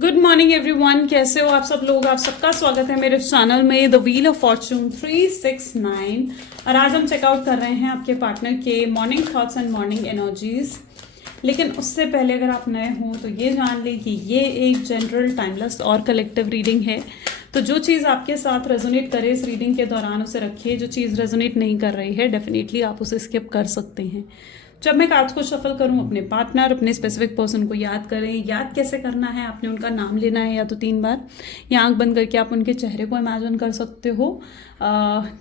Good morning everyone, कैसे हो आप सब लोग। आप सबका स्वागत है मेरे चैनल में द व्हील ऑफ फॉर्चून 369। और आज हम चेकआउट कर रहे हैं आपके पार्टनर के morning thoughts and morning energies. लेकिन उससे पहले अगर आप नए हों तो ये जान लें कि ये एक जनरल, टाइमलेस और कलेक्टिव रीडिंग है। तो जो चीज़ आपके साथ रेजोनेट करे इस रीडिंग के दौरान उसे रखिए। जो चीज़ रेजोनेट नहीं कर रही है डेफिनेटली आप उसे स्किप कर सकते हैं। जब मैं कार्ड्स को शफल करूं, अपने पार्टनर, अपने स्पेसिफिक पर्सन को याद करें। याद कैसे करना है, आपने उनका नाम लेना है या तो 3 बार, या आंख बंद करके आप उनके चेहरे को इमेजिन कर सकते हो,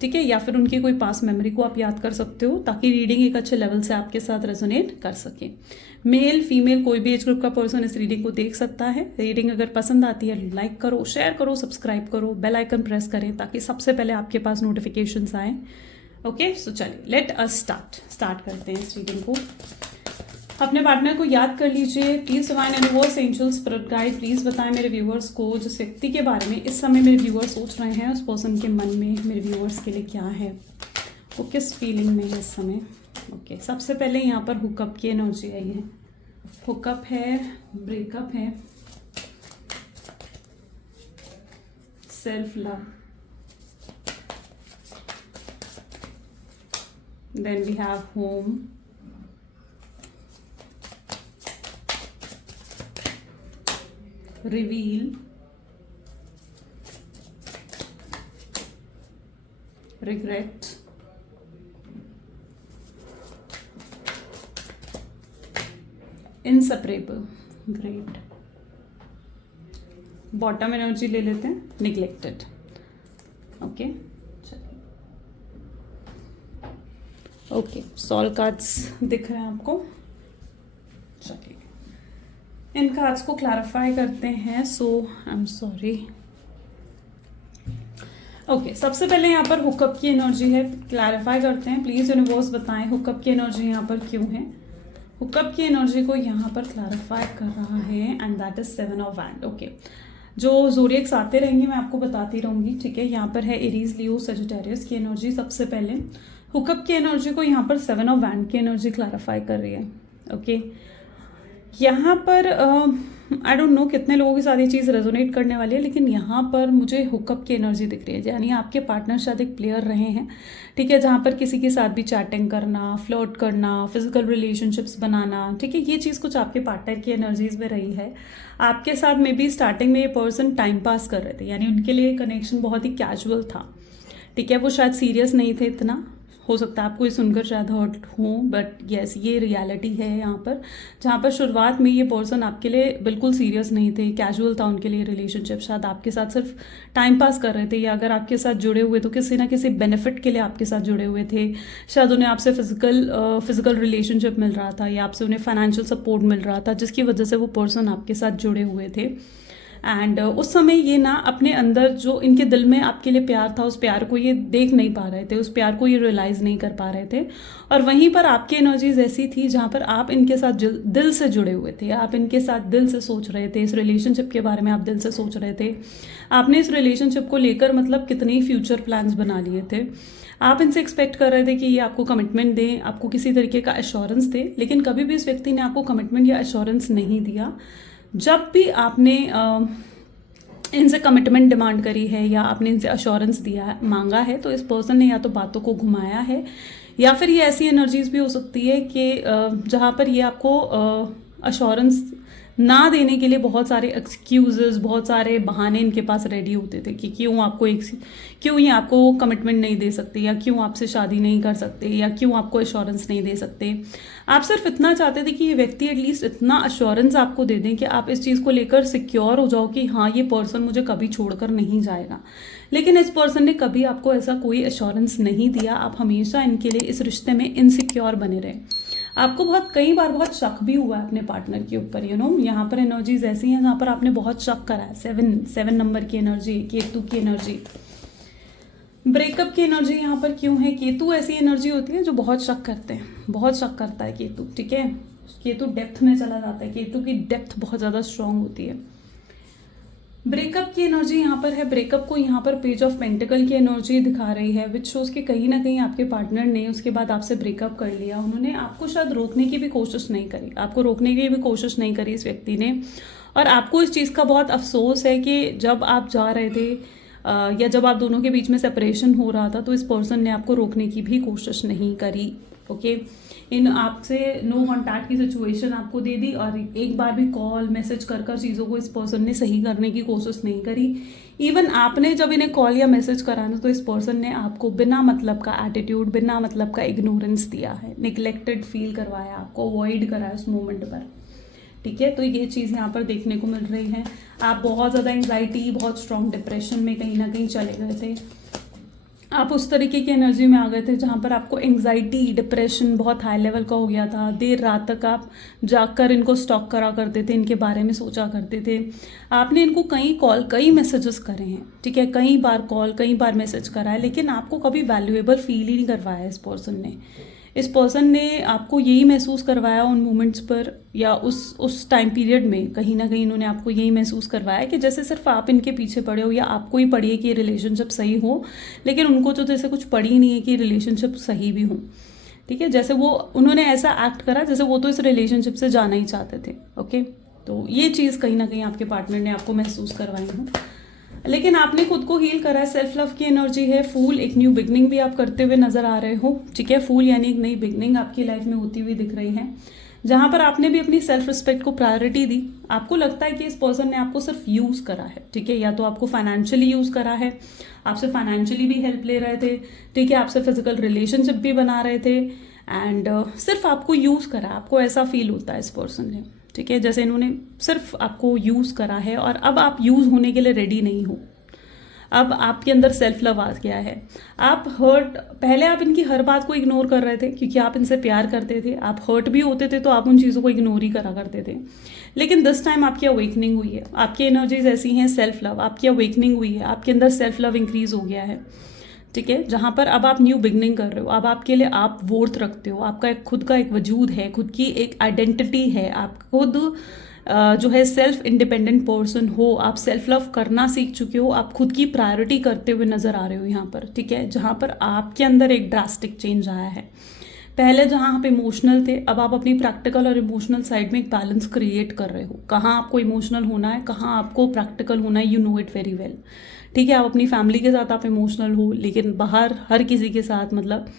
ठीक है, या फिर उनकी कोई पास मेमोरी को आप याद कर सकते हो, ताकि रीडिंग एक अच्छे लेवल से आपके साथ रेजोनेट कर सके। मेल फीमेल कोई भी एज ग्रुप का पर्सन इस रीडिंग को देख सकता है। रीडिंग अगर पसंद आती है लाइक करो, शेयर करो, सब्सक्राइब करो, बेल आइकन प्रेस करें ताकि सबसे पहले आपके पास नोटिफिकेशंस आए। ओके, सो चलिए लेट अस स्टार्ट करते हैं इस रीडिंग को। अपने पार्टनर को याद कर लीजिए। Please divine universe, angels, spirit guide, please बताएं मेरे व्यूअर्स को जिस व्यक्ति के बारे में इस समय मेरे व्यूअर्स सोच रहे हैं, उस पर्सन के मन में मेरे व्यूअर्स के लिए क्या है, वो किस फीलिंग में है इस समय। ओके, सबसे पहले यहाँ पर हुकअप की एनर्जी आई है। हुकअप है, ब्रेकअप है, self love, then we have home, reveal, regret, inseparable, great। Bottom energy ले लेते हैं, neglected। Okay okay, solve cards दिख रहे हैं आपको। चलिए इन कार्ड्स को क्लैरिफाई करते हैं। सो आई एम सॉरी। ओके, सबसे पहले यहाँ पर हुकअप की एनर्जी है, क्लैरिफाई करते हैं। प्लीज यूनिवर्स बताएं हुकअप की एनर्जी यहाँ पर क्यों है। हुकअप की एनर्जी को यहाँ पर क्लैरिफाई कर रहा है and that is 7 of wand. Okay, जो ज़ोडिएक्स आते रहेंगे मैं आपको बताती रहूँगी, ठीक है। यहाँ पर है एरीज, लियो, सजिटेरियस की एनर्जी। सबसे पहले हुकअप की एनर्जी को यहाँ पर 7 ऑफ वैंड की एनर्जी क्लैरिफाई कर रही है। ओके, यहाँ पर आई डोंट नो कितने लोगों के साथ ये चीज़ रेजोनेट करने वाली है, लेकिन यहाँ पर मुझे हुकअप की एनर्जी दिख रही है। यानी आपके पार्टनर शायद एक प्लेयर रहे हैं, ठीक है, जहाँ पर किसी के साथ भी चैटिंग करना, फ्लर्ट करना, फिजिकल रिलेशनशिप्स बनाना, ठीक है, ये चीज़ कुछ आपके पार्टनर की एनर्जीज में रही है। आपके साथ मे बी स्टार्टिंग में ये पर्सन टाइम पास कर रहे थे, यानी उनके लिए कनेक्शन बहुत ही कैजुअल था, ठीक है, वो शायद सीरियस नहीं थे इतना। हो सकता है आपको ये सुनकर शायद हर्ट हो, बट येस ये रियलिटी है यहाँ पर, जहाँ पर शुरुआत में ये पर्सन आपके लिए बिल्कुल सीरियस नहीं थे, कैजुअल था उनके लिए रिलेशनशिप। शायद आपके साथ सिर्फ टाइम पास कर रहे थे, या अगर आपके साथ जुड़े हुए तो किसी ना किसी बेनिफिट के लिए आपके साथ जुड़े हुए थे। शायद उन्हें आपसे फिजिकल रिलेशनशिप मिल रहा था, या आपसे उन्हें फाइनेंशियल सपोर्ट मिल रहा था, जिसकी वजह से वो पर्सन आपके साथ जुड़े हुए थे। एंड उस समय ये ना अपने अंदर जो इनके दिल में आपके लिए प्यार था, उस प्यार को ये देख नहीं पा रहे थे, उस प्यार को ये रियलाइज़ नहीं कर पा रहे थे। और वहीं पर आपकी एनर्जीज ऐसी थी जहाँ पर आप इनके साथ दिल से जुड़े हुए थे, आप इनके साथ दिल से सोच रहे थे, इस रिलेशनशिप के बारे में आप दिल से सोच रहे थे। आपने इस रिलेशनशिप को लेकर मतलब कितने ही फ्यूचर प्लान्स बना लिए थे। आप इनसे एक्सपेक्ट कर रहे थे कि ये आपको कमिटमेंट दें, आपको किसी तरीके का एश्योरेंस दे, लेकिन कभी भी इस व्यक्ति ने आपको कमिटमेंट या एश्योरेंस नहीं दिया। जब भी आपने इनसे कमिटमेंट डिमांड करी है या आपने इनसे अश्योरेंस दिया मांगा है, तो इस पर्सन ने या तो बातों को घुमाया है, या फिर ये ऐसी एनर्जीज भी हो सकती है कि जहाँ पर ये आपको अश्योरेंस ना देने के लिए बहुत सारे एक्सक्यूजेस, बहुत सारे बहाने इनके पास रेडी होते थे कि क्यों ये आपको कमिटमेंट नहीं दे सकते, या क्यों आपसे शादी नहीं कर सकते, या क्यों आपको एश्योरेंस नहीं दे सकते। आप सिर्फ इतना चाहते थे कि ये व्यक्ति एटलीस्ट इतना अश्योरेंस आपको दे दें कि आप इस चीज़ को लेकर सिक्योर हो जाओ कि हाँ ये पर्सन मुझे कभी छोड़कर नहीं जाएगा। लेकिन इस पर्सन ने कभी आपको ऐसा कोई एश्योरेंस नहीं दिया। आप हमेशा इनके लिए इस रिश्ते में इनसिक्योर बने रहे। आपको कई बार बहुत शक भी हुआ है अपने पार्टनर के ऊपर। यहाँ पर एनर्जीज ऐसी हैं जहाँ पर आपने बहुत शक करा है। 7 नंबर की एनर्जी, केतु की एनर्जी, ब्रेकअप की एनर्जी यहाँ पर क्यों है। केतु ऐसी एनर्जी होती है जो बहुत शक करते हैं, बहुत शक करता है केतु, ठीक है। केतु डेप्थ में चला जाता है, केतु की डेप्थ बहुत ज़्यादा स्ट्रांग होती है। ब्रेकअप की एनर्जी यहाँ पर है। ब्रेकअप को यहाँ पर पेज ऑफ पेंटिकल की एनर्जी दिखा रही है, विच शोज कि कहीं ना कहीं आपके पार्टनर ने उसके बाद आपसे ब्रेकअप कर लिया। उन्होंने आपको शायद रोकने की भी कोशिश नहीं करी, आपको रोकने की भी कोशिश नहीं करी इस व्यक्ति ने। और आपको इस चीज़ का बहुत अफसोस है कि जब आप जा रहे थे या जब आप दोनों के बीच में सेपरेशन हो रहा था तो इस पर्सन ने आपको रोकने की भी कोशिश नहीं करी। ओके, इन आपसे नो कॉन्टैक्ट की सिचुएशन आपको दे दी और एक बार भी कॉल मैसेज कर कर चीज़ों को इस पर्सन ने सही करने की कोशिश नहीं करी। इवन आपने जब इन्हें कॉल या मैसेज करा ना तो इस पर्सन ने आपको बिना मतलब का एटीट्यूड, बिना मतलब का इग्नोरेंस दिया है, निगलेक्टेड फील करवाया, आपको अवॉइड करा उस मोमेंट पर। ठीक है, तो ये चीज़ यहाँ पर देखने को मिल रही है। आप बहुत ज़्यादा एंग्जाइटी, बहुत स्ट्रॉन्ग डिप्रेशन में कहीं ना कहीं चले गए थे। आप उस तरीके की एनर्जी में आ गए थे जहाँ पर आपको एंग्जाइटी, डिप्रेशन बहुत हाई लेवल का हो गया था। देर रात तक आप जाकर इनको स्टॉक करा करते थे, इनके बारे में सोचा करते थे। आपने इनको कई कॉल, कई मैसेजेस करे हैं, ठीक है, कई बार कॉल, कई बार मैसेज करा है, लेकिन आपको कभी वैल्यूएबल फील ही नहीं करवाया इस पर्सन ने। इस पर्सन ने आपको यही महसूस करवाया उन मोमेंट्स पर या उस टाइम पीरियड में कहीं ना कहीं इन्होंने आपको यही महसूस करवाया कि जैसे सिर्फ आप इनके पीछे पड़े हो या आपको ही पड़ी है कि रिलेशनशिप सही हो, लेकिन उनको तो जैसे कुछ पड़ी ही नहीं है कि रिलेशनशिप सही भी हो। ठीक है, जैसे वो उन्होंने ऐसा एक्ट करा जैसे वो तो इस रिलेशनशिप से जाना ही चाहते थे। ओके, तो ये चीज़ कहीं ना कहीं आपके पार्टनर ने आपको महसूस करवाई हो, लेकिन आपने खुद को हील करा है। सेल्फ लव की एनर्जी है। फूल, एक न्यू बिगनिंग भी आप करते हुए नजर आ रहे हो। ठीक है, फूल यानी एक नई बिगनिंग आपकी लाइफ में होती हुई दिख रही है, जहां पर आपने भी अपनी सेल्फ रिस्पेक्ट को प्रायोरिटी दी। आपको लगता है कि इस पर्सन ने आपको सिर्फ यूज करा है। ठीक है, या तो आपको फाइनेंशियली यूज करा है, आपसे फाइनेंशियली भी हेल्प ले रहे थे, ठीक है, आपसे फिजिकल रिलेशनशिप भी बना रहे थे, एंड सिर्फ आपको यूज करा। आपको ऐसा फील होता है इस पर्सन ने, ठीक है, जैसे इन्होंने सिर्फ आपको यूज़ करा है और अब आप यूज़ होने के लिए रेडी नहीं हो। अब आपके अंदर सेल्फ लव आ गया है। आप हर्ट, पहले आप इनकी हर बात को इग्नोर कर रहे थे क्योंकि आप इनसे प्यार करते थे। आप हर्ट भी होते थे तो आप उन चीज़ों को इग्नोर ही करा करते थे, लेकिन दिस टाइम आपकी अवेकनिंग हुई है। आपकी एनर्जीज ऐसी हैं, सेल्फ लव, आपकी अवेकनिंग हुई है, आपके अंदर सेल्फ लव इंक्रीज हो गया है। ठीक है, जहाँ पर अब आप न्यू बिगनिंग कर रहे हो। अब आपके लिए आप वोर्थ रखते हो, आपका एक खुद का एक वजूद है, खुद की एक आइडेंटिटी है, आप खुद जो है सेल्फ इंडिपेंडेंट पर्सन हो। आप सेल्फ लव करना सीख चुके हो, आप खुद की प्रायोरिटी करते हुए नजर आ रहे हो यहाँ पर। ठीक है, जहाँ पर आपके अंदर एक ड्रास्टिक चेंज आया है। पहले जहाँ आप इमोशनल थे, अब आप अपनी प्रैक्टिकल और इमोशनल साइड में एक बैलेंस क्रिएट कर रहे हो। कहाँ आपको इमोशनल होना है, कहाँ आपको प्रैक्टिकल होना है, you know it very well. ठीक है, आप अपनी फैमिली के साथ आप इमोशनल हो, लेकिन बाहर हर किसी के साथ मतलब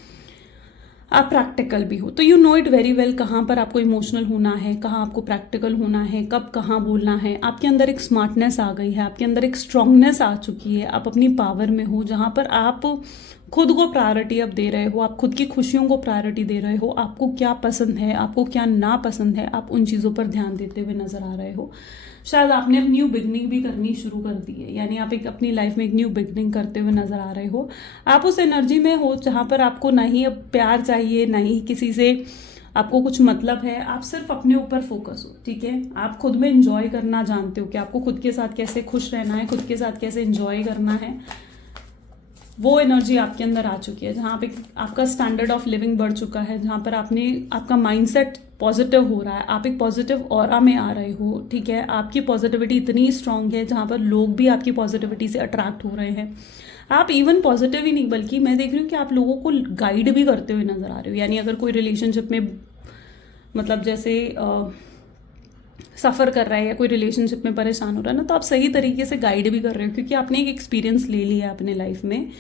आप प्रैक्टिकल भी हो, तो you know it very well कहाँ पर आपको इमोशनल होना है, कहाँ आपको प्रैक्टिकल होना है, कब कहाँ बोलना है। आपके अंदर एक स्मार्टनेस आ गई है, आपके अंदर एक स्ट्रांगनेस आ चुकी है, आप अपनी पावर में हो, जहाँ पर आप खुद को प्रायोरिटी अब दे रहे हो, आप खुद की खुशियों को प्रायोरिटी दे रहे हो। आपको क्या पसंद है, आपको क्या ना पसंद है, आप उन चीज़ों पर ध्यान देते हुए नजर आ रहे हो। शायद आपने अब न्यू बिगनिंग भी करनी शुरू कर दी है, यानी आप एक अपनी लाइफ में एक न्यू बिगनिंग करते हुए नजर आ रहे हो। आप उस एनर्जी में हो जहाँ पर आपको ना ही अब प्यार चाहिए, ना ही किसी से आपको कुछ मतलब है। आप सिर्फ अपने ऊपर फोकस हो। ठीक है, आप खुद में इंजॉय करना जानते हो कि आपको खुद के साथ कैसे खुश रहना है, खुद के साथ कैसे इंजॉय करना है। वो एनर्जी आपके अंदर आ चुकी है, जहाँ पे आपका स्टैंडर्ड ऑफ लिविंग बढ़ चुका है, जहाँ पर आपका माइंडसेट पॉजिटिव हो रहा है, आप एक पॉजिटिव ऑरा में आ रहे हो। ठीक है, आपकी पॉजिटिविटी इतनी स्ट्रांग है जहाँ पर लोग भी आपकी पॉजिटिविटी से अट्रैक्ट हो रहे हैं। आप इवन पॉजिटिव ही नहीं, बल्कि मैं देख रही हूँ कि आप लोगों को गाइड भी करते हुए नजर आ रहे हो। यानी अगर कोई रिलेशनशिप में मतलब जैसे सफ़र कर रहा है या कोई रिलेशनशिप में परेशान हो रहा है ना, तो आप सही तरीके से गाइड भी कर रहे हो क्योंकि आपने एक एक्सपीरियंस ले लिया है अपने लाइफ में,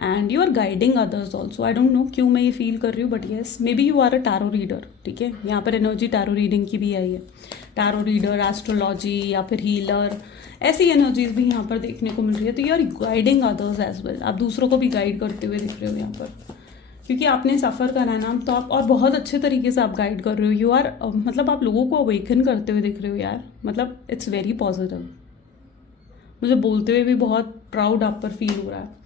and you are guiding others also. I don't know क्यों मैं ये फील कर रही हूँ, but yes maybe you are a tarot reader. ठीक है, यहाँ पर एनर्जी टैरो रीडिंग की भी आई है। टैरो रीडर, एस्ट्रोलॉजी या फिर हीलर, ऐसी एनर्जीज भी यहाँ पर देखने को मिल रही है। तो you are guiding others as well, आप दूसरों को भी गाइड करते हुए दिख रहे हो यहाँ पर, क्योंकि आपने सफ़र करा है ना, तो आप और बहुत अच्छे तरीके से आप गाइड कर रहे हो। यू आर मतलब आप लोगों को अवेकन करते हुए दिख रहे हो यार, मतलब इट्स वेरी पॉजिटिव। मुझे बोलते हुए भी बहुत प्राउड आप पर फील हो रहा है।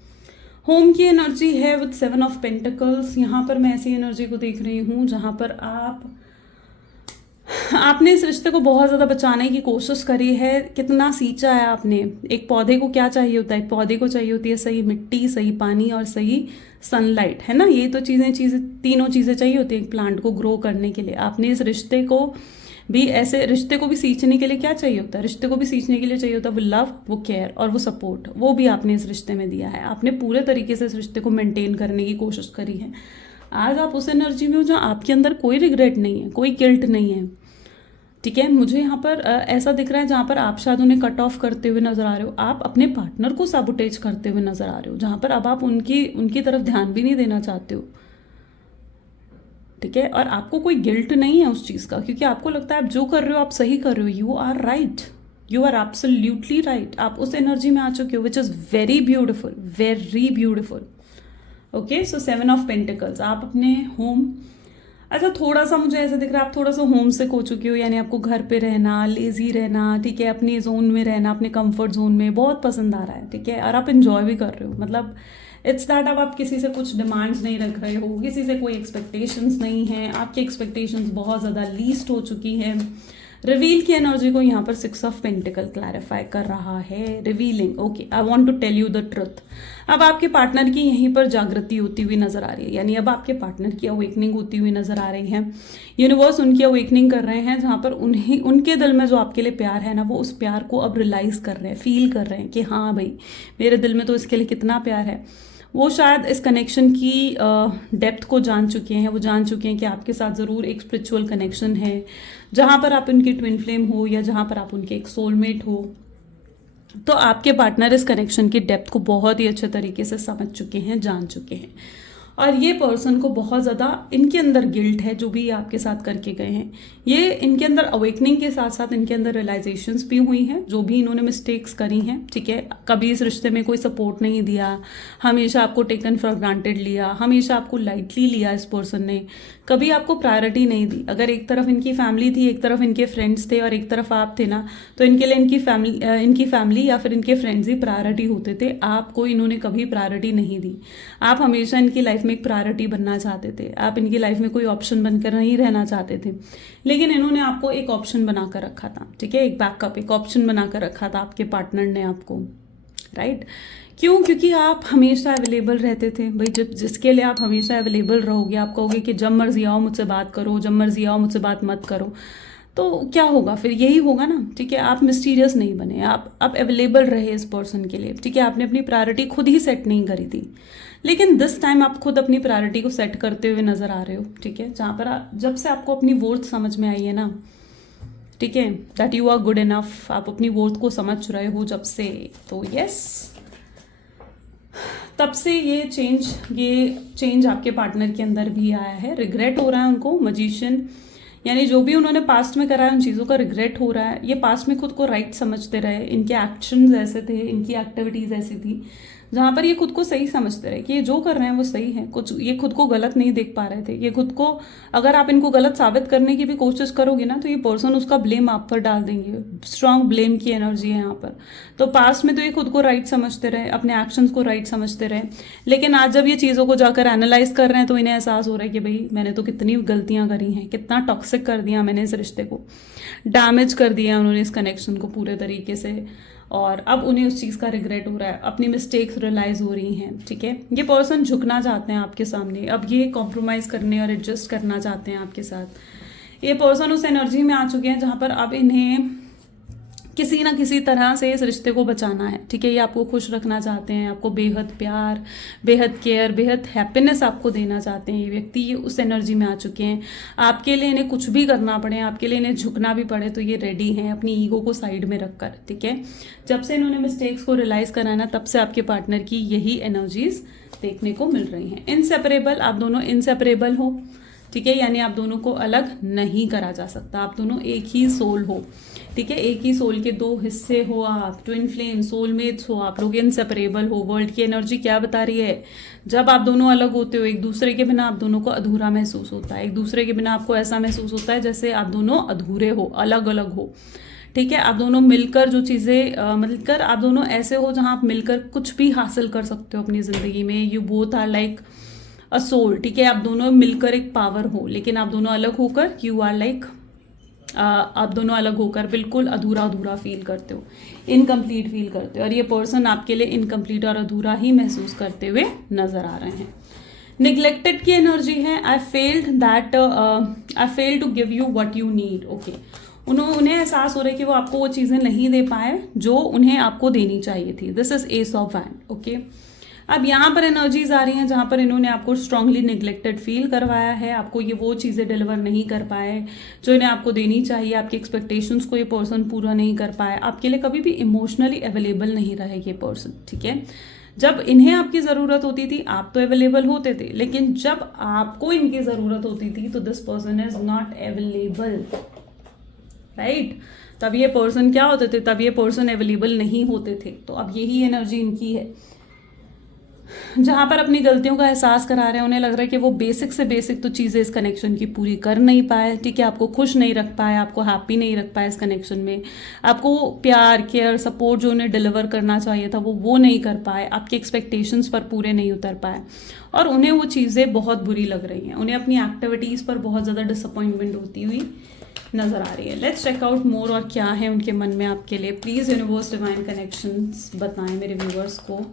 होम की एनर्जी है विद 7 ऑफ पेंटिकल्स। यहाँ पर मैं ऐसी एनर्जी को देख रही हूँ जहाँ पर आपने इस रिश्ते को बहुत ज़्यादा बचाने की कोशिश करी है। कितना सींचा है आपने। एक पौधे को क्या चाहिए होता है, एक पौधे को चाहिए होती है सही मिट्टी, सही पानी और सही सनलाइट, है ना। ये तो तीनों चीज़ें चाहिए होती है एक प्लांट को ग्रो करने के लिए। आपने इस रिश्ते को भी ऐसे, रिश्ते को भी सींचने के लिए क्या चाहिए होता है, रिश्ते को भी सींचने के लिए चाहिए होता है वो लव, वो केयर और वो सपोर्ट। वो भी आपने इस रिश्ते में दिया है। आपने पूरे तरीके से इस रिश्ते को मेंटेन करने की कोशिश करी है। आज आप उस एनर्जी में हो जहाँ आपके अंदर कोई रिग्रेट नहीं है, कोई गिल्ट नहीं है। ठीक है, मुझे यहाँ पर ऐसा दिख रहा है जहाँ पर आप शायद उन्हें कट ऑफ करते हुए नजर आ रहे हो, आप अपने पार्टनर को साबोटेज करते हुए नजर आ रहे हो, जहाँ पर अब आप उनकी तरफ ध्यान भी नहीं देना चाहते हो। ठीक है, और आपको कोई गिल्ट नहीं है उस चीज़ का, क्योंकि आपको लगता है आप जो कर रहे हो आप सही कर रहे हो, you are right, you are absolutely right. आप उस एनर्जी में आ चुके हो which is very beautiful, very beautiful. Okay, so 7 of pentacles, आप अपने होम, अच्छा थोड़ा सा मुझे ऐसा दिख रहा है आप थोड़ा सा होम सिक हो चुके हो, यानी आपको घर पे रहना, लेजी रहना, ठीक है, अपनी जोन में रहना, अपने कंफर्ट जोन में बहुत पसंद आ रहा है। ठीक है, और आप इंजॉय भी कर रहे हो, मतलब इट्स दैट अब आप किसी से कुछ डिमांड्स नहीं रख रहे हो, किसी से कोई एक्सपेक्टेशंस नहीं है, आपकी एक्सपेक्टेशंस बहुत ज़्यादा लीस्ट हो चुकी है। रिवील की एनर्जी को यहाँ पर 6 ऑफ पेंटिकल क्लैरिफाई कर रहा है, revealing. Okay, I want to tell you the truth. अब आपके पार्टनर की यहीं पर जागृति होती हुई नजर आ रही है, यानी अब आपके पार्टनर की अवेकनिंग होती हुई नजर आ रही है। यूनिवर्स उनकी अवेकनिंग कर रहे हैं, जहाँ पर उनके दिल में जो आपके लिए प्यार है ना, वो उस प्यार को अब रियलाइज कर रहे हैं, फील कर रहे हैं कि हाँ भाई मेरे दिल में तो इसके लिए कितना प्यार है। वो शायद इस कनेक्शन की डेप्थ को जान चुके हैं, वो जान चुके हैं कि आपके साथ ज़रूर एक स्पिरिचुअल कनेक्शन है, जहाँ पर आप उनकी ट्विन फ्लेम हो या जहाँ पर आप उनके एक सोलमेट हो। तो आपके पार्टनर इस कनेक्शन की डेप्थ को बहुत ही अच्छे तरीके से समझ चुके हैं, जान चुके हैं, और ये पर्सन को बहुत ज़्यादा इनके अंदर गिल्ट है जो भी आपके साथ करके गए हैं। ये इनके अंदर अवेकनिंग के साथ साथ इनके अंदर रियलाइजेशंस भी हुई हैं, जो भी इन्होंने मिस्टेक्स करी हैं। ठीक है, कभी इस रिश्ते में कोई सपोर्ट नहीं दिया, हमेशा आपको टेकन फॉर ग्रांटेड लिया, हमेशा आपको लाइटली लिया इस पर्सन ने, कभी आपको प्रायोरिटी नहीं दी। अगर एक तरफ इनकी फैमिली थी, एक तरफ इनके फ्रेंड्स थे और एक तरफ आप थे ना, तो इनके लिए इनकी फैमिली या फिर इनके फ्रेंड्स ही प्रायोरिटी होते थे, आपको इन्होंने कभी प्रायोरिटी नहीं दी। आप हमेशा इनकी लाइफ में एक प्रायोरिटी बनना चाहते थे, आप इनकी लाइफ में कोई ऑप्शन बनकर नहीं रहना चाहते थे, लेकिन इन्होंने आपको एक ऑप्शन बनाकर रखा था। ठीक है, एक बैकअप, एक ऑप्शन बनाकर रखा था आपके पार्टनर ने आपको, राइट। क्यों? क्योंकि आप हमेशा अवेलेबल रहते थे भाई। जब जिसके लिए आप हमेशा अवेलेबल रहोगे, आप कहोगे कि जब मर्जी आओ मुझसे बात करो, जब मर्जी आओ मुझसे बात मत करो, तो क्या होगा फिर? यही होगा ना। ठीक है, आप मिस्टीरियस नहीं बने, आप अवेलेबल रहे इस पर्सन के लिए। ठीक है, आपने अपनी प्रायोरिटी खुद ही सेट नहीं करी थी, लेकिन दिस टाइम आप खुद अपनी प्रायोरिटी को सेट करते हुए नजर आ रहे हो। ठीक है, जहाँ पर जब से आपको अपनी वर्थ समझ में आई है ना, ठीक है, that you are good enough, आप अपनी वर्थ को समझ रहे हो जब से, तो यस, तब से ये चेंज आपके पार्टनर के अंदर भी आया है। रिग्रेट हो रहा है उनको, मजिशियन, यानी जो भी उन्होंने पास्ट में करा है उन चीज़ों का रिग्रेट हो रहा है। ये पास्ट में खुद को राइट समझते रहे, इनके एक्शंस ऐसे थे, इनकी एक्टिविटीज़ ऐसी थी जहाँ पर ये खुद को सही समझते रहे कि ये जो कर रहे हैं वो सही है। कुछ ये खुद को गलत नहीं देख पा रहे थे। ये खुद को, अगर आप इनको गलत साबित करने की भी कोशिश करोगे ना, तो ये पर्सन उसका ब्लेम आप पर डाल देंगे। स्ट्रांग ब्लेम की एनर्जी है यहाँ पर। तो पास्ट में तो ये खुद को राइट समझते रहे, अपने एक्शंस को राइट समझते रहे, लेकिन आज जब ये चीज़ों को जाकर एनालाइज कर रहे हैं तो इन्हें एहसास हो रहा है कि भाई मैंने तो कितनी गलतियां करी हैं, कितना टॉक्सिक कर दिया मैंने इस रिश्ते को, डैमेज कर दिया उन्होंने इस कनेक्शन को पूरे तरीके से, और अब उन्हें उस चीज़ का रिग्रेट हो रहा है, अपनी मिस्टेक्स रियलाइज हो रही हैं। ठीक है, ये पर्सन झुकना चाहते हैं आपके सामने, अब ये कॉम्प्रोमाइज़ करने और एडजस्ट करना चाहते हैं आपके साथ। ये पर्सन उस एनर्जी में आ चुके हैं जहाँ पर अब इन्हें किसी ना किसी तरह से इस रिश्ते को बचाना है। ठीक है, ये आपको खुश रखना चाहते हैं, आपको बेहद प्यार, बेहद केयर, बेहद हैप्पीनेस आपको देना चाहते हैं। ये व्यक्ति ये उस एनर्जी में आ चुके हैं। आपके लिए इन्हें कुछ भी करना पड़े, आपके लिए इन्हें झुकना भी पड़े, तो ये रेडी हैं अपनी ईगो को साइड में रखकर। ठीक है, जब से इन्होंने मिस्टेक्स को रियलाइज करा है ना, तब से आपके पार्टनर की यही एनर्जीज देखने को मिल रही हैं। इनसेपरेबल, आप दोनों इनसेपरेबल हो। ठीक है, यानी आप दोनों को अलग नहीं करा जा सकता, आप दोनों एक ही सोल हो। ठीक है, एक ही सोल के दो हिस्से हो आप, ट्विन फ्लेम, सोलमेट्स हो, आप लोग इनसेपरेबल हो। वर्ल्ड की एनर्जी क्या बता रही है? जब आप दोनों अलग होते हो, एक दूसरे के बिना आप दोनों को अधूरा महसूस होता है। एक दूसरे के बिना आपको ऐसा महसूस होता है जैसे आप दोनों अधूरे हो, अलग अलग हो। ठीक है, आप दोनों मिलकर जो चीज़ें मिलकर आप दोनों ऐसे हो जहाँ आप मिलकर कुछ भी हासिल कर सकते हो अपनी ज़िंदगी में। You both are like a soul. ठीक है, आप दोनों मिलकर एक पावर हो, लेकिन आप दोनों अलग होकर यू आर लाइक, आप दोनों अलग होकर बिल्कुल अधूरा अधूरा फील करते हो, इनकम्प्लीट फील करते हो, और ये पर्सन आपके लिए इनकम्प्लीट और अधूरा ही महसूस करते हुए नजर आ रहे हैं। निग्लेक्टेड की एनर्जी है। I fail to give you what you need. Okay, उन्हें एहसास हो रहा है कि वो आपको वो चीज़ें नहीं दे पाए जो उन्हें आपको देनी चाहिए थी। This is S of wand. Okay, अब यहाँ पर एनर्जीज आ रही हैं जहाँ पर इन्होंने आपको स्ट्रांगली निगलेक्टेड फील करवाया है, आपको ये वो चीज़ें डिलीवर नहीं कर पाए जो इन्हें आपको देनी चाहिए, आपकी एक्सपेक्टेशंस को ये पर्सन पूरा नहीं कर पाए, आपके लिए कभी भी इमोशनली अवेलेबल नहीं रहे ये पर्सन, ठीक है। जब इन्हें आपकी ज़रूरत होती थी आप तो अवेलेबल होते थे, लेकिन जब आपको इनकी ज़रूरत होती थी तो this person is not available, right. तब ये पर्सन क्या होते थे, तब ये पर्सन अवेलेबल नहीं होते थे। तो अब यही एनर्जी इनकी है जहाँ पर अपनी गलतियों का एहसास करा रहे हैं, उन्हें लग रहा है कि वो बेसिक से बेसिक तो चीज़ें इस कनेक्शन की पूरी कर नहीं पाए, ठीक है, आपको खुश नहीं रख पाए, आपको हैप्पी नहीं रख पाए इस कनेक्शन में, आपको प्यार केयर सपोर्ट जो उन्हें डिलीवर करना चाहिए था वो नहीं कर पाए, आपके एक्सपेक्टेशंस पर पूरे नहीं उतर पाए और उन्हें वो चीज़ें बहुत बुरी लग रही हैं, उन्हें अपनी एक्टिविटीज़ पर बहुत ज़्यादा डिसअपॉइंटमेंट होती हुई नज़र आ रही है। लेट्स चेक आउट मोर और क्या है उनके मन में आपके लिए। प्लीज़ यूनिवर्स डिवाइन कनेक्शंस बताएं मेरे व्यूअर्स को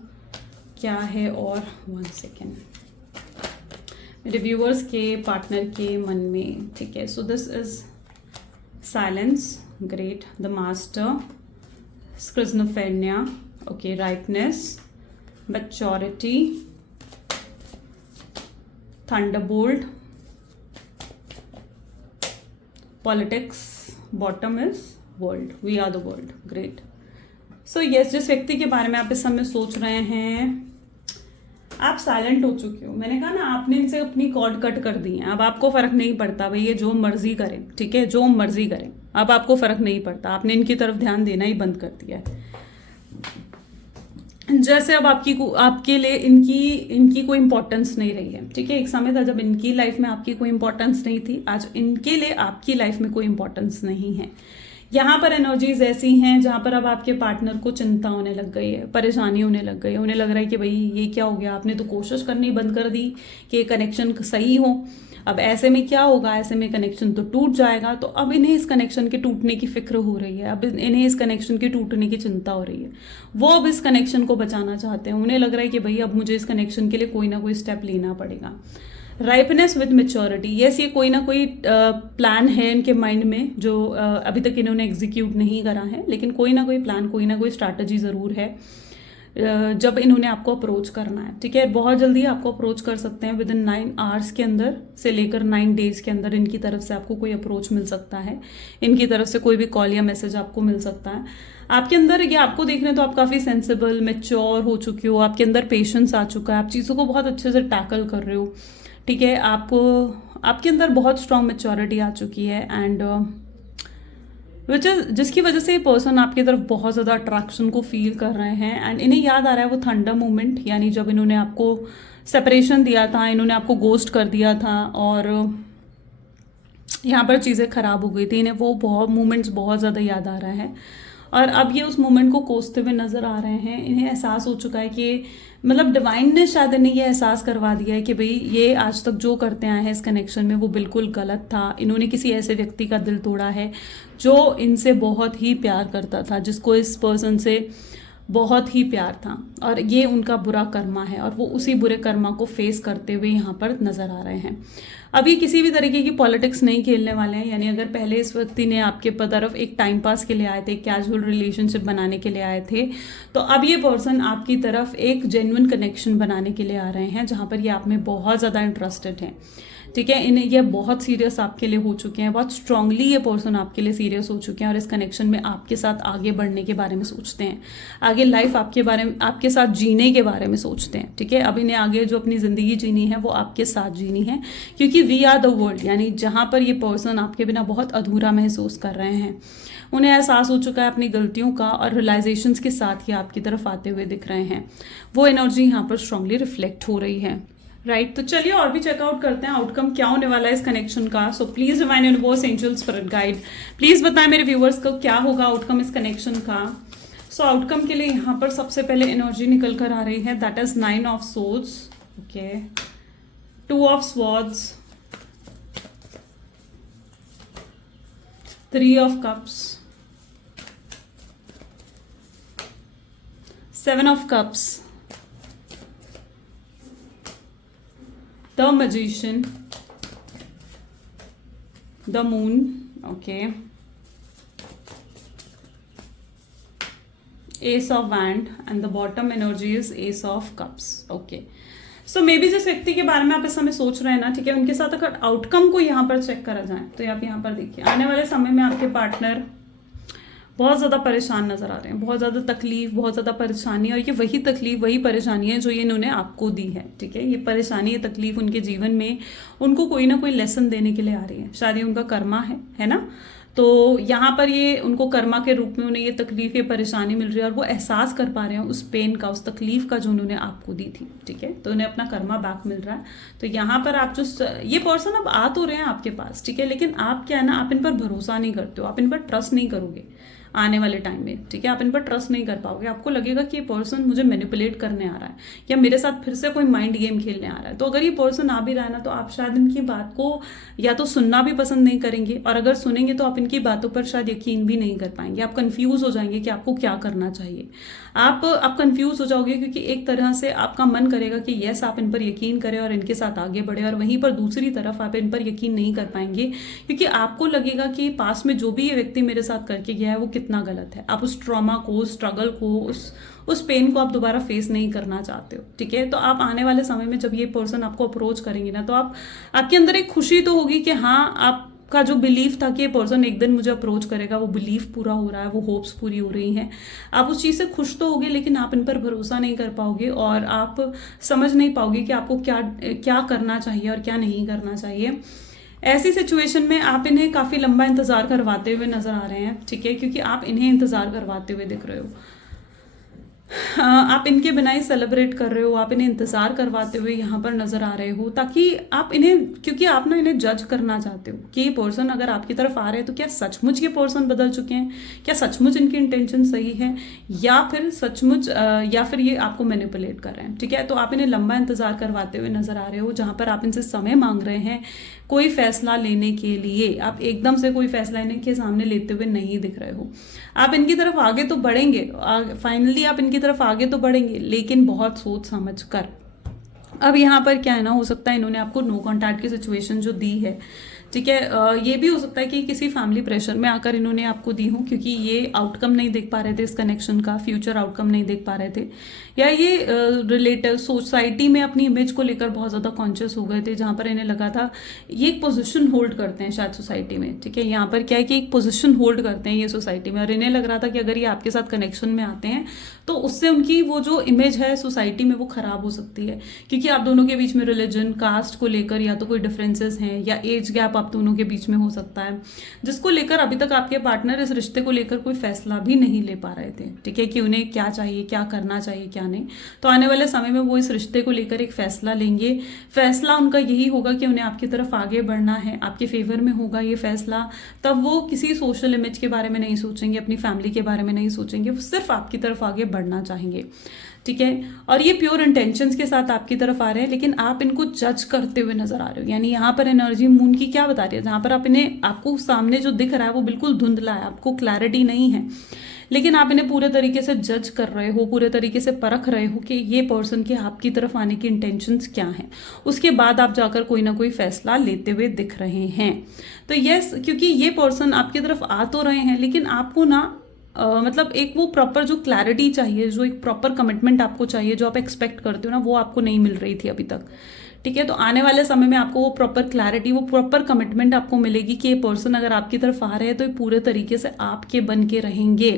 क्या है। और 1 सेकेंड, मेरे व्यूअर्स के पार्टनर के मन में, ठीक है। So this is silence, great, the master, schizophrenia, okay, rightness, maturity, thunderbolt, politics, bottom is world, we are the world, great. So yes, जिस व्यक्ति के बारे में आप इस समय सोच रहे हैं, आप साइलेंट हो चुके हो। मैंने कहा ना, आपने इनसे अपनी कॉर्ड कट कर दी है। अब आपको फर्क नहीं पड़ता भाई, ये जो मर्जी करें, ठीक है, जो मर्जी करें, अब आपको फर्क नहीं पड़ता, आपने इनकी तरफ ध्यान देना ही बंद कर दिया है। जैसे अब आपके लिए इनकी कोई इंपॉर्टेंस नहीं रही है, ठीक है। एक समय था जब इनकी लाइफ में आपकी कोई इंपॉर्टेंस नहीं थी, आज इनके लिए आपकी लाइफ में कोई इंपॉर्टेंस नहीं है। यहाँ पर एनर्जीज ऐसी हैं जहाँ पर अब आपके पार्टनर को चिंता होने लग गई है, परेशानी होने लग गई है, उन्हें लग रहा है कि भाई ये क्या हो गया, आपने तो कोशिश करनी बंद कर दी कि कनेक्शन सही हो, अब ऐसे में क्या होगा, ऐसे में कनेक्शन तो टूट जाएगा। तो अब इन्हें इस कनेक्शन के टूटने की फिक्र हो रही है, अब इन्हें इस कनेक्शन के टूटने की चिंता हो रही है। वो अब इस कनेक्शन को बचाना चाहते हैं, उन्हें लग रहा है कि भाई अब मुझे इस कनेक्शन के लिए कोई ना कोई स्टेप लेना पड़ेगा। राइपनेस विद मेच्योरिटी, यस, ये कोई ना कोई प्लान है इनके माइंड में जो अभी तक इन्होंने एग्जीक्यूट नहीं करा है, लेकिन कोई ना कोई प्लान, कोई ना कोई स्ट्रैटेजी ज़रूर है जब इन्होंने आपको अप्रोच करना है, ठीक है। बहुत जल्दी आपको अप्रोच कर सकते हैं, विद इन 9 आवर्स के अंदर से लेकर 9 डेज के अंदर इनकी तरफ से आपको कोई अप्रोच मिल सकता है, इनकी तरफ से कोई भी कॉल या मैसेज आपको मिल सकता है। आपके अंदर ये आपको देख रहे हैं तो आप काफ़ी सेंसिबल, मैच्योर हो चुके हो, आपके अंदर पेशेंस आ चुका है, आप चीज़ों को बहुत अच्छे से टैकल कर रहे हो, ठीक है। आपके अंदर बहुत स्ट्रांग मैच्योरिटी आ चुकी है एंड जिसकी वजह से ये पर्सन आपकी तरफ बहुत ज़्यादा अट्रैक्शन को फील कर रहे हैं एंड इन्हें याद आ रहा है वो थंडर मोमेंट, यानी जब इन्होंने आपको सेपरेशन दिया था, इन्होंने आपको गोस्ट कर दिया था और यहाँ पर चीज़ें ख़राब हो गई थी, इन्हें वो बहुत मोमेंट्स बहुत ज़्यादा याद आ रहा है और अब ये उस मोमेंट को कोसते हुए नज़र आ रहे हैं। इन्हें एहसास हो चुका है कि मतलब डिवाइन ने शायद इन्हें ये एहसास करवा दिया है कि भाई ये आज तक जो करते आए हैं इस कनेक्शन में वो बिल्कुल गलत था। इन्होंने किसी ऐसे व्यक्ति का दिल तोड़ा है जो इनसे बहुत ही प्यार करता था, जिसको इस पर्सन से बहुत ही प्यार था और ये उनका बुरा कर्मा है और वो उसी बुरे कर्मा को फेस करते हुए यहाँ पर नज़र आ रहे हैं। अब ये किसी भी तरीके की पॉलिटिक्स नहीं खेलने वाले हैं, यानी अगर पहले इस व्यक्ति ने आपके तरफ एक टाइम पास के लिए आए थे, कैजुअल रिलेशनशिप बनाने के लिए आए थे, तो अब ये पर्सन आपकी तरफ एक जेन्युइन कनेक्शन बनाने के लिए आ रहे हैं जहाँ पर ये आप में बहुत ज़्यादा इंटरेस्टेड हैं, ठीक है। इन्हें ये बहुत सीरियस आपके लिए हो चुके हैं, बहुत स्ट्रांगली ये पर्सन आपके लिए सीरियस हो चुके हैं और इस कनेक्शन में आपके साथ आगे बढ़ने के बारे में सोचते हैं, आगे लाइफ आपके साथ जीने के बारे में सोचते हैं, ठीक है। अब इन्हें आगे जो अपनी ज़िंदगी जीनी है वो आपके साथ जीनी है, क्योंकि वी आर द वर्ल्ड, यानी जहाँ पर ये पर्सन आपके बिना बहुत अधूरा महसूस कर रहे हैं, उन्हें एहसास हो चुका है अपनी गलतियों का और रियलाइजेशंस के साथ ही आपकी तरफ आते हुए दिख रहे हैं। वो एनर्जी यहाँ पर स्ट्रांगली रिफ्लेक्ट हो रही है, राइट। तो चलिए और भी चेकआउट करते हैं आउटकम क्या होने वाला है इस कनेक्शन का। So please divine universe, angels, spirit guide, please बताएं मेरे व्यूअर्स को क्या होगा आउटकम इस कनेक्शन का। सो आउटकम के लिए यहाँ पर सबसे पहले एनर्जी निकल कर आ रही है, that is 9 of swords, okay, 2 of swords, 3 of cups, 7 of cups, the magician, the moon, okay, S of wand and the bottom energy is S of cups. Okay, so may be जिस व्यक्ति के बारे में आप इस समय सोच रहे हैं ना, ठीक है, उनके साथ अगर आउटकम को यहाँ पर चेक करा जाए तो आप यहाँ पर देखिए, आने वाले समय में आपके पार्टनर बहुत ज़्यादा परेशान नजर आ रहे हैं, बहुत ज़्यादा तकलीफ, बहुत ज़्यादा परेशानी, और ये वही तकलीफ, वही परेशानी है जो ये इन्होंने आपको दी है, ठीक है। ये परेशानी, ये तकलीफ उनके जीवन में उनको कोई ना कोई लेसन देने के लिए आ रही है। शायद ये उनका कर्मा है ना। तो यहाँ पर ये उनको कर्मा के रूप में उन्हें ये तकलीफ, ये परेशानी मिल रही है, और वो एहसास कर पा रहे हैं उस पेन का, उस तकलीफ का जो उन्होंने आपको दी थी, ठीक है। तो उन्हें अपना कर्मा बैक मिल रहा है। तो यहाँ पर आप जो ये पर्सन अब आ तो रहे हैं आपके पास, ठीक है, लेकिन आप क्या है ना, आप इन पर भरोसा नहीं करते हो, आप इन पर ट्रस्ट नहीं करोगे आने वाले टाइम में, ठीक है। आप इन पर ट्रस्ट नहीं कर पाओगे, आपको लगेगा कि ये पर्सन मुझे मैनिपुलेट करने आ रहा है या मेरे साथ फिर से कोई माइंड गेम खेलने आ रहा है। तो अगर ये पर्सन आ भी रहा है ना, तो आप शायद इनकी बात को या तो सुनना भी पसंद नहीं करेंगे, और अगर सुनेंगे तो आप इनकी बातों पर शायद यकीन भी नहीं कर पाएंगे। आप कंफ्यूज हो जाएंगे कि आपको क्या करना चाहिए। आप कंफ्यूज हो जाओगे, क्योंकि एक तरह से आपका मन करेगा कि यस आप इन पर यकीन करें और इनके साथ आगे बढ़े, और वहीं पर दूसरी तरफ आप इन पर यकीन नहीं कर पाएंगे, क्योंकि आपको लगेगा कि पास में जो भी ये व्यक्ति मेरे साथ करके गया है वो कितना गलत है। आप उस ट्रॉमा को, उस स्ट्रगल को, उस पेन को आप दोबारा फेस नहीं करना चाहते हो, ठीक है। तो आप आने वाले समय में जब ये पर्सन आपको अप्रोच करेंगे ना, तो आपके अंदर एक खुशी तो होगी कि हाँ, आपका जो बिलीफ था कि ये पर्सन एक दिन मुझे अप्रोच करेगा, वो बिलीफ पूरा हो रहा है, वो होप्स पूरी हो रही हैं। आप उस चीज़ से खुश तो होगे, लेकिन आप इन पर भरोसा नहीं कर पाओगे, और आप समझ नहीं पाओगे कि आपको क्या करना चाहिए और क्या नहीं करना चाहिए। ऐसी सिचुएशन में आप इन्हें काफ़ी लंबा इंतज़ार करवाते हुए नज़र आ रहे हैं, ठीक है, क्योंकि आप इन्हें इंतज़ार करवाते हुए दिख रहे हो। आप इनके बिना ही सेलिब्रेट कर रहे हो, आप इन्हें इंतज़ार करवाते हुए यहाँ पर नज़र आ रहे हो, ताकि आप इन्हें, क्योंकि आप ना इन्हें जज करना चाहते हो कि ये पर्सन अगर आपकी तरफ आ रहे हैं तो क्या सचमुच ये पर्सन बदल चुके हैं, क्या सचमुच इनकी इंटेंशन सही है, या फिर सचमुच या फिर ये आपको मैनिपुलेट कर रहे हैं, ठीक है। तो आप इन्हें लंबा इंतज़ार करवाते हुए नज़र आ रहे हो, जहाँ पर आप इनसे समय मांग रहे हैं कोई फैसला लेने के लिए। आप एकदम से कोई फैसला इनके सामने लेते हुए नहीं दिख रहे हो। आप इनकी तरफ आगे तो बढ़ेंगे, फाइनली आप इनकी तरफ आगे तो बढ़ेंगे, लेकिन बहुत सोच समझ कर। अब यहाँ पर क्या है ना, हो सकता है इन्होंने आपको नो कॉन्टैक्ट की सिचुएशन जो दी है, ठीक है, ये भी हो सकता है कि किसी फैमिली प्रेशर में आकर इन्होंने आपको दी हो, क्योंकि ये आउटकम नहीं देख पा रहे थे इस कनेक्शन का, फ्यूचर आउटकम नहीं देख पा रहे थे, या ये रिलेटिव सोसाइटी में अपनी इमेज को लेकर बहुत ज़्यादा कॉन्शियस हो गए थे, जहाँ पर इन्हें लगा था ये एक पोजीशन होल्ड करते हैं शायद सोसाइटी में, ठीक है। यहाँ पर क्या है कि एक पोजीशन होल्ड करते हैं ये सोसाइटी में, और इन्हें लग रहा था कि अगर ये आपके साथ कनेक्शन में आते हैं तो उससे उनकी वो जो इमेज है सोसाइटी में वो खराब हो सकती है, क्योंकि आप दोनों के बीच में रिलीजन, कास्ट को लेकर या तो कोई डिफरेंसेस हैं, या एज गैप आप दोनों के बीच में हो सकता है, जिसको लेकर अभी तक आपके पार्टनर इस रिश्ते को लेकर कोई फैसला भी नहीं ले पा रहे थे, ठीक है, कि उन्हें क्या चाहिए, क्या करना चाहिए, क्या नहीं। तो आने वाले समय में वो इस रिश्ते को लेकर एक फैसला लेंगे। फैसला उनका यही होगा कि उन्हें आपकी तरफ आगे बढ़ना है, आपके फेवर में होगा ये फैसला। तब वो किसी सोशल इमेज के बारे में नहीं सोचेंगे, अपनी फैमिली के बारे में नहीं सोचेंगे, वो सिर्फ आपकी तरफ आगे बढ़ना चाहेंगे, ठीक है। और ये प्योर इंटेंशंस के साथ आपकी तरफ आ रहे हैं, लेकिन आप इनको जज करते हुए नजर आ रहे हो। यानी यहाँ पर एनर्जी मून की क्या बता रही है, जहाँ पर आप इन्हें, आपको सामने जो दिख रहा है वो बिल्कुल धुंधला है, आपको क्लैरिटी नहीं है, लेकिन आप इन्हें पूरे तरीके से जज कर रहे हो, पूरे तरीके से परख रहे हो कि ये पर्सन के आपकी तरफ आने की इंटेंशंस क्या हैं। उसके बाद आप जाकर कोई ना कोई फैसला लेते हुए दिख रहे हैं। तो यस, क्योंकि ये पर्सन आपकी तरफ आ तो रहे हैं, लेकिन आपको ना मतलब एक वो प्रॉपर जो क्लैरिटी चाहिए, जो एक प्रॉपर कमिटमेंट आपको चाहिए, जो आप एक्सपेक्ट करते हो ना, वो आपको नहीं मिल रही थी अभी तक, ठीक है। तो आने वाले समय में आपको वो प्रॉपर क्लैरिटी, वो प्रॉपर कमिटमेंट आपको मिलेगी कि ये पर्सन अगर आपकी तरफ आ रहे हैं तो ये पूरे तरीके से आपके बन के रहेंगे,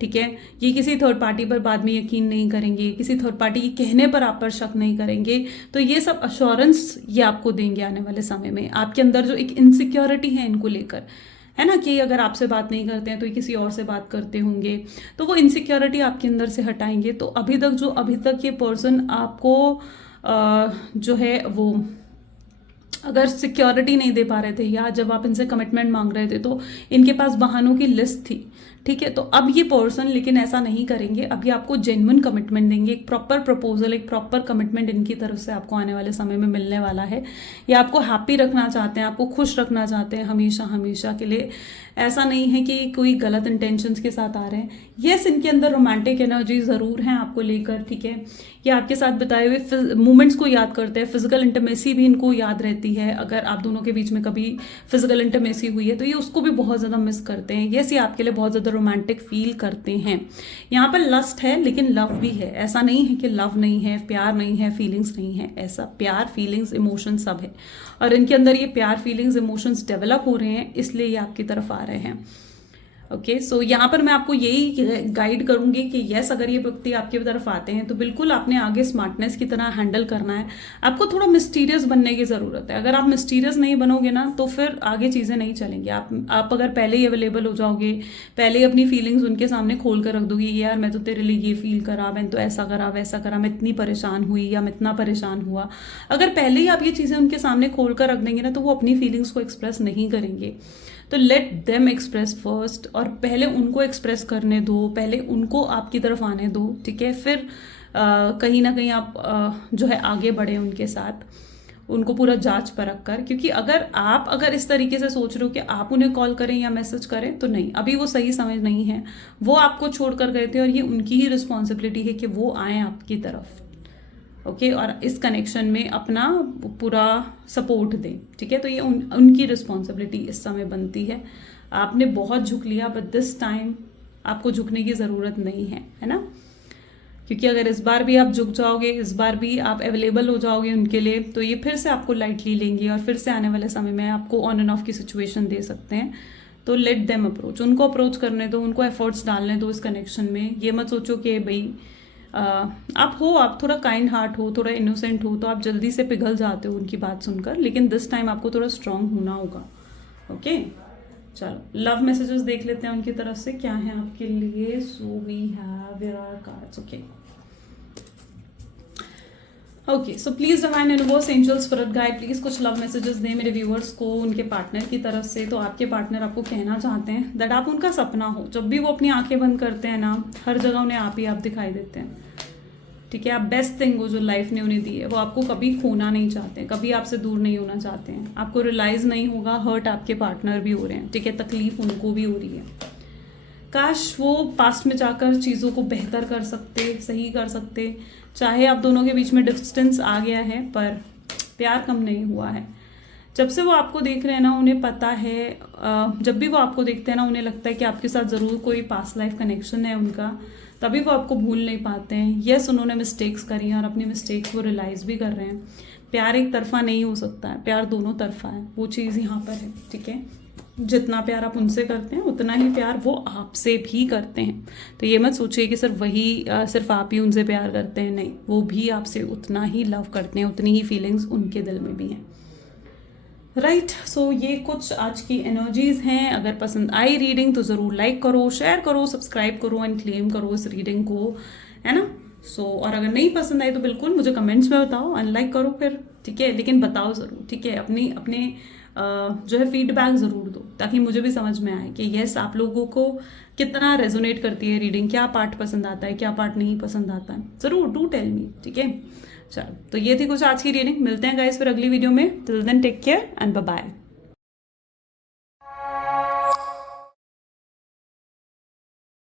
ठीक है। ये किसी थर्ड पार्टी पर बाद में यकीन नहीं करेंगे, किसी थर्ड पार्टी के कहने पर आप पर शक नहीं करेंगे। तो ये सब अश्योरेंस ये आपको देंगे आने वाले समय में। आपके अंदर जो एक इनसिक्योरिटी है इनको लेकर, है ना, कि अगर आपसे बात नहीं करते हैं तो ये किसी और से बात करते होंगे, तो वो इनसिक्योरिटी आपके अंदर से हटाएंगे। तो अभी तक ये पर्सन आपको जो है वो अगर सिक्योरिटी नहीं दे पा रहे थे, या जब आप इनसे कमिटमेंट मांग रहे थे तो इनके पास बहानों की लिस्ट थी, ठीक है। तो अब ये पर्सन लेकिन ऐसा नहीं करेंगे, अब ये आपको जेन्युइन कमिटमेंट देंगे, एक प्रॉपर प्रपोजल, एक प्रॉपर कमिटमेंट इनकी तरफ से आपको आने वाले समय में मिलने वाला है। ये आपको हैप्पी रखना चाहते हैं, आपको खुश रखना चाहते हैं हमेशा हमेशा के लिए। ऐसा नहीं है कि कोई गलत इंटेंशंस के साथ आ रहे हैं। यस, इनके अंदर रोमांटिक एनर्जी ज़रूर है आपको लेकर, ठीक है। ये आपके साथ बिताए हुए मोमेंट्स को याद करते हैं, फिजिकल इंटीमेसी भी इनको याद रहती है। अगर आप दोनों के बीच में कभी फिजिकल इंटीमेसी हुई है तो ये उसको भी बहुत ज़्यादा मिस करते हैं। यस, ये आपके लिए बहुत ज़्यादा रोमांटिक फील करते हैं। यहाँ पर लस्ट है लेकिन लव भी है, ऐसा नहीं है कि लव नहीं है, प्यार नहीं है, फीलिंग्स नहीं है, ऐसा प्यार फीलिंग्स इमोशन सब है। और इनके अंदर ये प्यार फीलिंग्स इमोशंस डेवलप हो रहे हैं, इसलिए ये आपकी तरफ आ रहे हैं। ओके, सो यहाँ पर मैं आपको यही गाइड करूंगी कि यस, अगर ये व्यक्ति आपकी तरफ आते हैं तो बिल्कुल आपने आगे स्मार्टनेस की तरह हैंडल करना है। आपको थोड़ा मिस्टीरियस बनने की ज़रूरत है। अगर आप मिस्टीरियस नहीं बनोगे ना तो फिर आगे चीज़ें नहीं चलेंगी। आप अगर पहले ही अवेलेबल हो जाओगे, पहले ही अपनी फीलिंग्स उनके सामने खोल कर रख दोगे, यार मैं तो तेरे लिए ये फील करा, मैंने तो ऐसा करा वैसा करा, मैं इतनी परेशान हुई या मैं इतना परेशान हुआ, अगर पहले ही आप ये चीज़ें उनके सामने खोल कर रख देंगे ना तो वो अपनी फीलिंग्स को एक्सप्रेस नहीं करेंगे। तो लेट देम एक्सप्रेस फर्स्ट, और पहले उनको एक्सप्रेस करने दो, पहले उनको आपकी तरफ आने दो, ठीक है। फिर कहीं ना कहीं आप जो है आगे बढ़े उनके साथ, उनको पूरा जांच परख कर। क्योंकि अगर इस तरीके से सोच रहे हो कि आप उन्हें कॉल करें या मैसेज करें, तो नहीं, अभी वो सही समय नहीं है। वो आपको छोड़ कर गए थे और ये उनकी ही रिस्पॉन्सिबिलिटी है कि वो आए आपकी तरफ। ओके, और इस कनेक्शन में अपना पूरा सपोर्ट दें, ठीक है। तो ये उनकी रिस्पॉन्सिबिलिटी इस समय बनती है। आपने बहुत झुक लिया, बट दिस टाइम आपको झुकने की ज़रूरत नहीं है ना। क्योंकि अगर इस बार भी आप झुक जाओगे, इस बार भी आप अवेलेबल हो जाओगे उनके लिए, तो ये फिर से आपको लाइटली लेंगे और फिर से आने वाले समय में आपको ऑन एंड ऑफ की सिचुएशन दे सकते हैं। तो लेट देम अप्रोच, उनको अप्रोच करने दो, उनको एफर्ट्स डालने दो इस कनेक्शन में। ये मत सोचो कि भाई आप थोड़ा काइंड हार्ट हो, थोड़ा इनोसेंट हो, तो आप जल्दी से पिघल जाते हो उनकी बात सुनकर, लेकिन दिस टाइम आपको थोड़ा स्ट्रांग होना होगा। ओके, चलो लव मैसेजेस देख लेते हैं उनकी तरफ से क्या है आपके लिए। So we have here are cards. Okay, so please divine universe, angels, spirit guide, please कुछ लव मैसेजेस दें मेरे व्यूअर्स को उनके पार्टनर की तरफ से। तो आपके पार्टनर आपको कहना चाहते हैं दैट आप उनका सपना हो। जब भी वो अपनी आंखें बंद करते हैं ना, हर जगह उन्हें आप दिखाई देते हैं, ठीक है। आप बेस्ट थिंग हो जो लाइफ ने उन्हें दी है, वो आपको कभी खोना नहीं चाहते, कभी आपसे दूर नहीं होना चाहते हैं। आपको रियलाइज नहीं होगा हर्ट आपके पार्टनर भी हो रहे हैं, ठीक है, तकलीफ उनको भी हो रही है। काश वो पास्ट में जाकर चीज़ों को बेहतर कर सकते, सही कर सकते। चाहे आप दोनों के बीच में डिस्टेंस आ गया है, पर प्यार कम नहीं हुआ है। जब से वो आपको देख रहे हैं ना, उन्हें पता है, जब भी वो आपको देखते हैं ना, उन्हें लगता है कि आपके साथ ज़रूर कोई पास्ट लाइफ कनेक्शन है उनका, तभी वो आपको भूल नहीं पाते हैं। यस, उन्होंने मिस्टेक्स करी हैं और अपनी मिस्टेक्स वो रियलाइज़ भी कर रहे हैं। प्यार एक तरफा नहीं हो सकता है, प्यार दोनों तरफा है, वो चीज़ यहाँ पर है, ठीक है। जितना प्यार आप उनसे करते हैं उतना ही प्यार वो आपसे भी करते हैं। तो ये मत सोचिए कि सिर्फ आप ही उनसे प्यार करते हैं, नहीं, वो भी आपसे उतना ही लव करते हैं, उतनी ही फीलिंग्स उनके दिल में भी हैं। राइट, सो ये कुछ आज की एनर्जीज हैं। अगर पसंद आई रीडिंग तो ज़रूर लाइक करो, शेयर करो, सब्सक्राइब करो एंड क्लेम करो इस रीडिंग को, है ना। और अगर नहीं पसंद आई तो बिल्कुल मुझे कमेंट्स में बताओ, अनलाइक करो फिर, ठीक है, लेकिन बताओ ज़रूर, ठीक है। अपने जो है फीडबैक ज़रूर दो, ताकि मुझे भी समझ में आए कि यस, आप लोगों को कितना रेजोनेट करती है रीडिंग, क्या पार्ट पसंद आता है, क्या पार्ट नहीं पसंद आता है, ज़रूर डू टेल मी, ठीक है। चलो, तो ये थी कुछ आज की रीडिंग। मिलते हैं गाइस फिर अगली वीडियो में। Till then take care and bye bye.